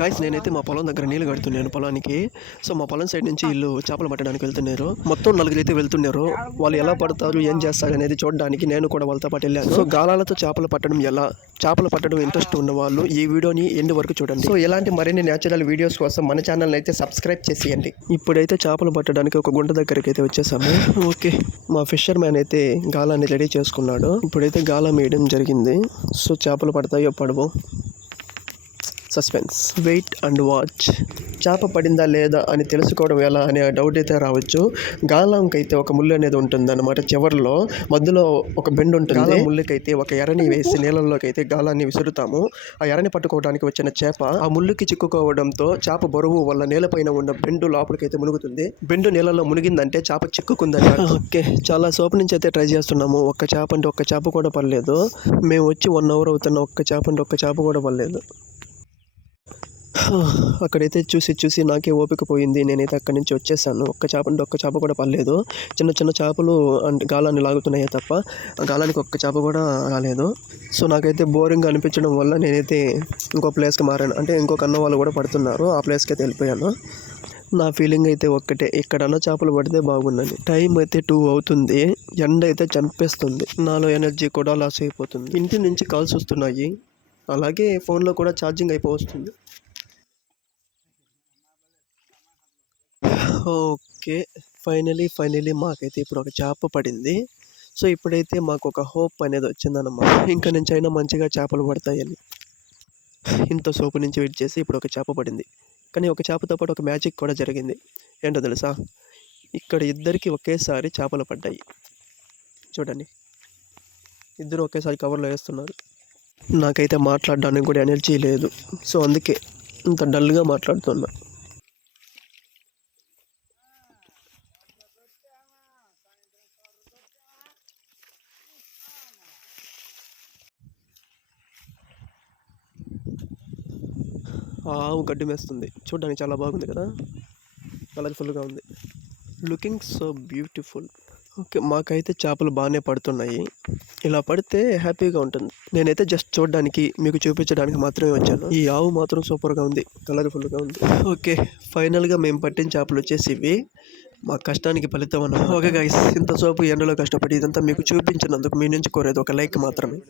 Guys నేనైతే మా పొలం దగ్గర నీళ్ళు కడుతున్నాను పొలానికి. సో మా పొలం సైడ్ నుంచి వీళ్ళు చేపలు పట్టడానికి వెళ్తున్నారు. మొత్తం నలుగురు అయితే వెళ్తున్నారు. వాళ్ళు ఎలా పడతారు, ఏం చేస్తారు అనేది చూడడానికి నేను కూడా వాళ్ళతో పాటు వెళ్ళాను. సో గాలాలతో చేపలు పట్టడం ఎలా, చేపలు పట్టడం ఇంట్రెస్ట్ ఉన్న వాళ్ళు ఈ వీడియోని ఎండ్ వరకు చూడండి. సో ఇలాంటి మరిన్ని నేచురల్ వీడియోస్ కోసం మన ఛానల్ అయితే సబ్స్క్రైబ్ చేసేయండి. ఇప్పుడైతే చేపలు పట్టడానికి ఒక గుంట దగ్గరికి అయితే వచ్చేసాము. ఓకే, మా ఫిషర్ మ్యాన్ అయితే గాలాన్ని రెడీ చేసుకున్నాడు. ఇప్పుడైతే గాలం వేయడం జరిగింది. సో చేపలు పడతాయో పడవో సస్పెన్స్, వెయిట్ అండ్ వాచ్. చేప పడిందా లేదా అని తెలుసుకోవడం ఎలా అనే డౌట్ అయితే రావచ్చు. గాలంకి అయితే ఒక ముళ్ళు అనేది ఉంటుంది అనమాట. చివరిలో మధ్యలో ఒక బెండ్ ఉంటుంది. గాలం ముళ్ళకైతే ఒక ఎరని వేసి నీళ్ళలోకి అయితే గాలాన్ని విసురుతాము. ఆ ఎరని పట్టుకోవడానికి వచ్చిన చేప ఆ ముళ్ళుకి చిక్కుకోవడంతో చేప బరువు వల్ల నేలపైన ఉన్న బెండు లోపలికైతే మునుగుతుంది. బెండు నీళ్ళలో మునిగిందంటే చేప చిక్కుకుందని. ఓకే, చాలా సోపు నుంచి అయితే ట్రై చేస్తున్నాము. ఒక్క చేప అంటే ఒక్క చేప కూడా పడలేదు. మేము వచ్చి 1 అవర్ అవుతున్న ఒక్క చేప అంటే ఒక్క చేప కూడా పడలేదు. అక్కడైతే చూసి నాకే ఓపిక పోయింది. నేనైతే అక్కడి నుంచి వచ్చేసాను. ఒక్క చేప కూడా పడలేదు. చిన్న చిన్న చేపలు అంటే గాలాన్ని లాగుతున్నాయే తప్ప గాలానికి ఒక్క చేప కూడా రాలేదు. సో నాకైతే బోరింగ్ అనిపించడం వల్ల నేనైతే ఇంకో ప్లేస్కి మారాను. అంటే ఇంకొక అన్న వాళ్ళు కూడా పడుతున్నారు, ఆ ప్లేస్కి అయితే వెళ్ళిపోయాను. నా ఫీలింగ్ అయితే ఒక్కటే, ఇక్కడన్నా చేపలు పడితే బాగుందని. టైం అయితే 2 అవుతుంది. ఎండ అయితే చంపేస్తుంది. నాలో ఎనర్జీ కూడా లాస్ అయిపోతుంది. ఇంటి నుంచి కాల్స్ వస్తున్నాయి, అలాగే ఫోన్లో కూడా ఛార్జింగ్ అయిపోతుంది. ఓకే, ఫైనలీ మాకైతే ఇప్పుడు ఒక చేప పడింది. సో ఇప్పుడైతే మాకు ఒక హోప్ అనేది వచ్చిందన్నమాట. ఇంకా నుంచి అయినా మంచిగా చేపలు పడతాయని. ఇంత సోపు నుంచి వెయిట్ చేసి ఇప్పుడు ఒక చేప పడింది. కానీ ఒక చేపతో పాటు ఒక మ్యాజిక్ కూడా జరిగింది. ఏంటో తెలుసా? ఇక్కడ ఇద్దరికి ఒకేసారి చేపలు పడ్డాయి. చూడండి, ఇద్దరు ఒకేసారి కవర్లో వేస్తున్నారు. నాకైతే మాట్లాడడానికి కూడా ఎనర్జీ లేదు. సో అందుకే ఇంత డల్గా మాట్లాడుతున్నా. ఆవు గడ్డి మేస్తుంది. చూడడానికి చాలా బాగుంది కదా, కలర్ఫుల్గా ఉంది. Looking so beautiful. ఓకే, మాకైతే చేపలు బాగానే పడుతున్నాయి. ఇలా పడితే హ్యాపీగా ఉంటుంది. నేనైతే జస్ట్ చూడడానికి, మీకు చూపించడానికి మాత్రమే వచ్చాను. ఈ ఆవు మాత్రం సూపర్గా ఉంది, కలర్ఫుల్గా ఉంది. ఓకే, ఫైనల్గా మేము పట్టిన చేపలు వచ్చేసి ఇవి. మా కష్టానికి ఫలితం అన్న. ఓకే గైస్, ఇంత సోపు ఎండలో కష్టపడి ఇదంతా మీకు చూపించినందుకు మీ నుంచి కోరేది ఒక లైక్ మాత్రమే.